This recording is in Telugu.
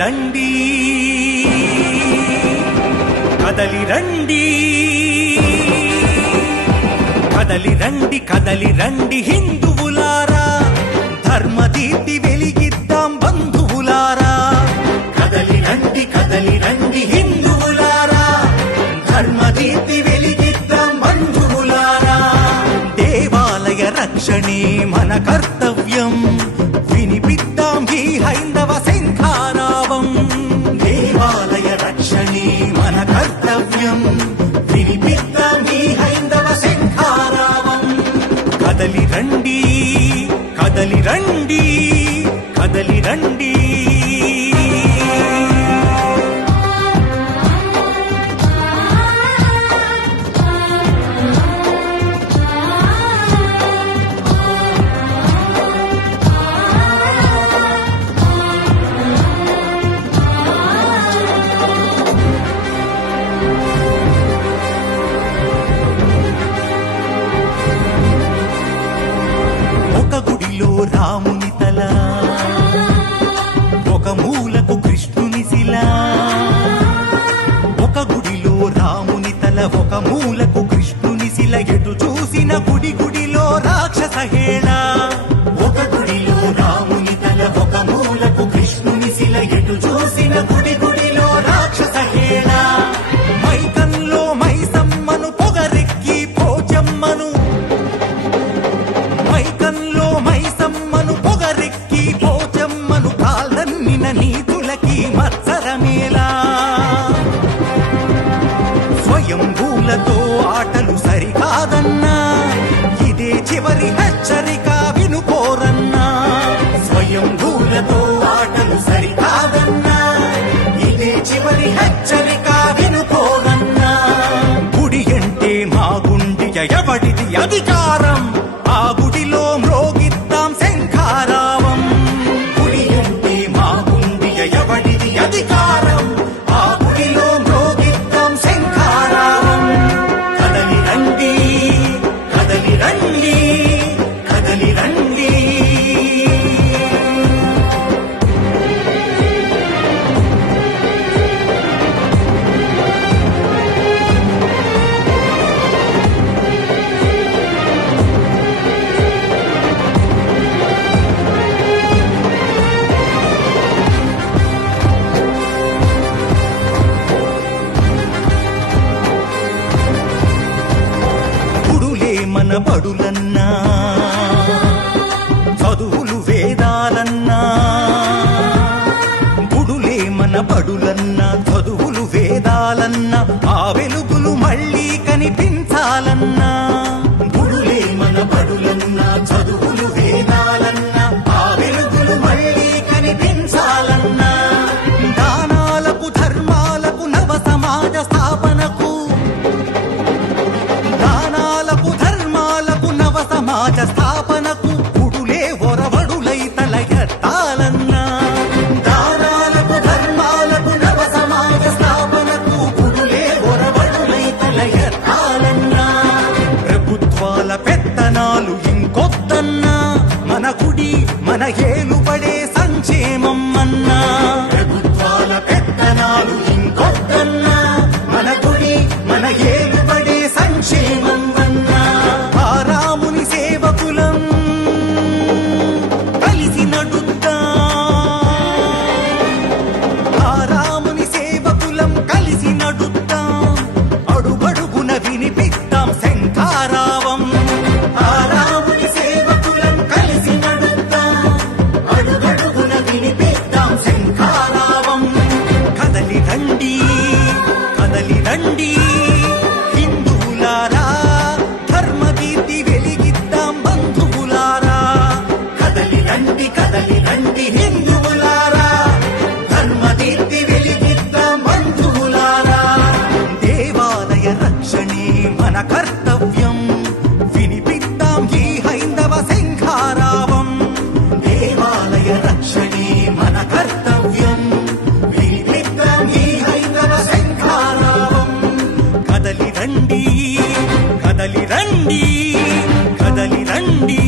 రండి కదలి రండి కదలి రండి కదలి రండి హిందువులారా ధర్మదీప్తి వెలిగిద్దాం బంధువులారా కదలి రండి హిందువులారా ధర్మదీప్తి వెలిగిద్దాం బంధువులారా దేవాలయ రక్షణే మన కర్తవ్యం వినిపిద్దాం ఈ హైందవ శంఖారావం దేవాలయ రక్షణే మన కర్తవ్యం వినిపిద్దాం ఈ హైందవ శంఖారావం కదలి రండి కదలి రండి కదలి రండి రాముని తల ఒక మూలకు కృష్ణుని శిల ఒక గుడిలో రాముని తల ఒక మూలకు కృష్ణుని శిల ఎటు చూసిన గుడి గుడిలో రాక్షస హేళ ఒక గుడిలో రాముని తల ఒక మూలకు కృష్ణుని శిల ఎటు చూసిన గుడి గుడిలో రాక్షస హేళ మైకంలో మైసమ్మను పొగరెక్కి పోచమ్మను మైకంలో మైసమ్మను పొగరెక్కి పోచమ్మను కాలన్నిన నీతులకి మత్సరమేలా స్వయంభూలతో ఆటలు సరికాదన్నా ఇదే చివరి హెచ్చరిక వినుకోరన్నా స్వయంభూలతో ఆటలు సరికాదన్నా ఇదే చివరి హెచ్చరిక వినుకోరన్నా గుడి అంటే మా గుండె ఎవడిది అధికారం ఆ గుడిలో మ్రోగిద్దాం శంఖారావం గుడి అంటే మా గుండె ఎవడిది అధికారం ఆ గుడిలో మ్రోగిద్దాం శంఖారావం కదలి రండి కదలి రండి కదలి రండి మన బడులన్నా చదువులు వేదాలన్నా గుడులే మన బడులన్నా చదువులు వేదాలన్నా ఆ వెలుగులు మళ్ళీ కనిపించాలన్నా గుడులే మన బడులన్నా చదువులు వేదాలన్నా ఆ వెలుగులు మళ్ళీ కనిపించాలన్నా దానాలకు ధర్మాలకు నవ సమాజ స్థాపనకు సమాజ స్థాపనకు గుడులే ఒరవడులై తల ఎత్తాలన్నా దానాలకు ధర్మాలకు నవ సమాజ స్థాపనకు గుడులే ఒరవడులై తల ఎత్తాలన్నా ప్రభుత్వాల పెత్తనాలు ఇంకొద్దన్నా మన గుడి మన ఏలుబడే సంక్షేమం అన్నా ప్రభుత్వాల పెత్తనాలు ఇంకొద్దన్నా మన గుడి మన ఏలుబడే సంక్షేమం అన్నా సేవకులం కలిసి నడుద్దాం ఆ రాముని సేవకులం కలిసి నడుద్దాం అడుగడుగున వినిపిద్దాం శంఖారావం ఆ రాముని సేవకులం కలిసి నడుద్దాం అడుగడుగున వినిపిద్దాం శంఖారావం కదలి రండి కదలి రండి హిందువులారా ధర్మదీప్తి వెలిగిద్దాం బంధువులారా కదలి రండి హిందువులారా ధర్మదీప్తి వెలిగిద్దాం బంధువులారా దేవాలయ రక్షణే మన కర్తవ్యం వినిపిద్దాం ఈ హైందవ శంఖారావం దేవాలయ రక్షణే మన కర్తవ్యం వినిపిద్దాం ఈ హైందవ శంఖారావం కదలి రండి కదలి రండి కదలి రండి